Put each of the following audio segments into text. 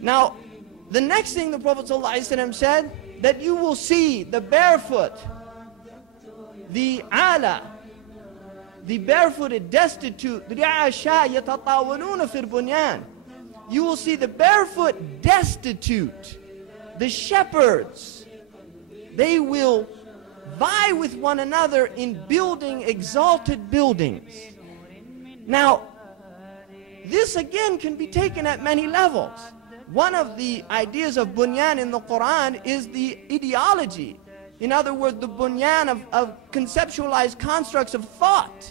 Now, the next thing the Prophet ﷺ said, that you will see the barefoot, the ala, the barefooted, destitute, you will see the barefoot, destitute, the shepherds, they will vie with one another in building exalted buildings. Now, this again can be taken at many levels. One of the ideas of bunyan in the Quran is the ideology. In other words, the bunyan of conceptualized constructs of thought.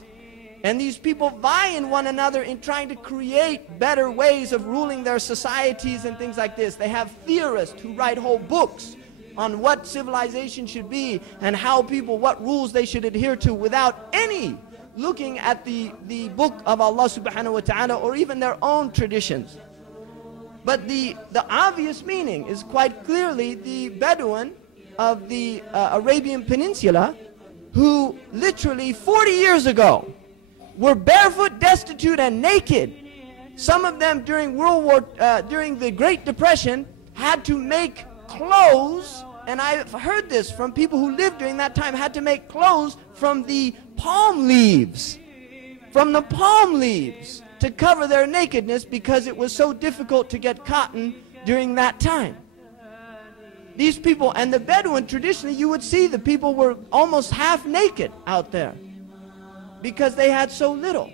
And these people vie in one another in trying to create better ways of ruling their societies and things like this. They have theorists who write whole books on what civilization should be and how people, what rules they should adhere to without any looking at the book of Allah subhanahu wa ta'ala or even their own traditions. But the obvious meaning is quite clearly the Bedouin of the Arabian Peninsula, who literally 40 years ago were barefoot, destitute, and naked. Some of them during during the Great Depression had to make clothes, and I've heard this from people who lived during that time, had to make clothes from the palm leaves, to cover their nakedness because it was so difficult to get cotton during that time. These people, and the Bedouin, traditionally you would see the people were almost half naked out there because they had so little.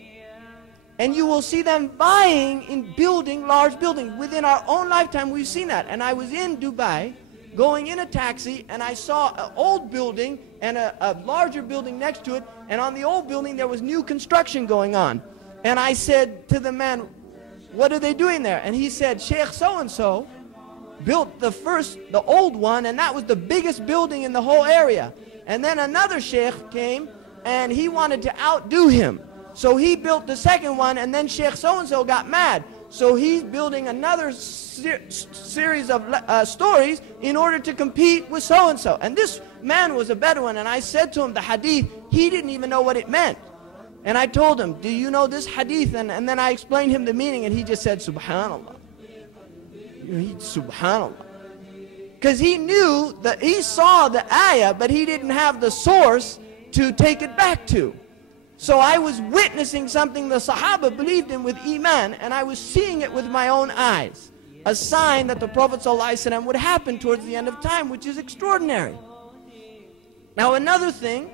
And you will see them vying in building large buildings. Within our own lifetime we've seen that. And I was in Dubai going in a taxi, and I saw an old building and a larger building next to it, and on the old building there was new construction going on. And I said to the man, what are they doing there? And he said, Sheikh so-and-so built the old one, and that was the biggest building in the whole area. And then another sheikh came, and he wanted to outdo him. So he built the second one, and then Sheikh so-and-so got mad. So he's building another series of stories in order to compete with so-and-so. And this man was a Bedouin, and I said to him the hadith, he didn't even know what it meant. And I told him, do you know this hadith? And then I explained him the meaning, and he just said, Subhanallah. Subhanallah. Because he knew that he saw the ayah, but he didn't have the source to take it back to. So I was witnessing something the Sahaba believed in with Iman, and I was seeing it with my own eyes. A sign that the Prophet ﷺ would happen towards the end of time, which is extraordinary. Now another thing,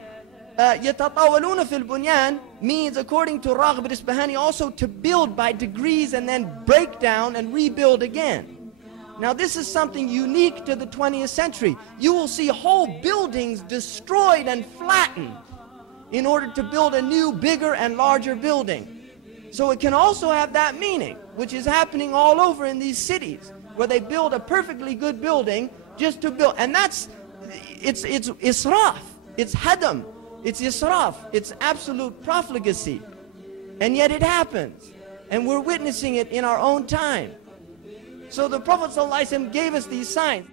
يَتَطَاوَلُونَ فِي الْبُنْيَانِ means, according to Raghib al-Isbahani, also to build by degrees and then break down and rebuild again. Now this is something unique to the 20th century. You will see whole buildings destroyed and flattened in order to build a new, bigger and larger building. So it can also have that meaning, which is happening all over in these cities, where they build a perfectly good building just to build. And it's israf, it's hadam, it's israf, it's absolute profligacy. And yet it happens, and we're witnessing it in our own time. So the Prophet ﷺ gave us these signs.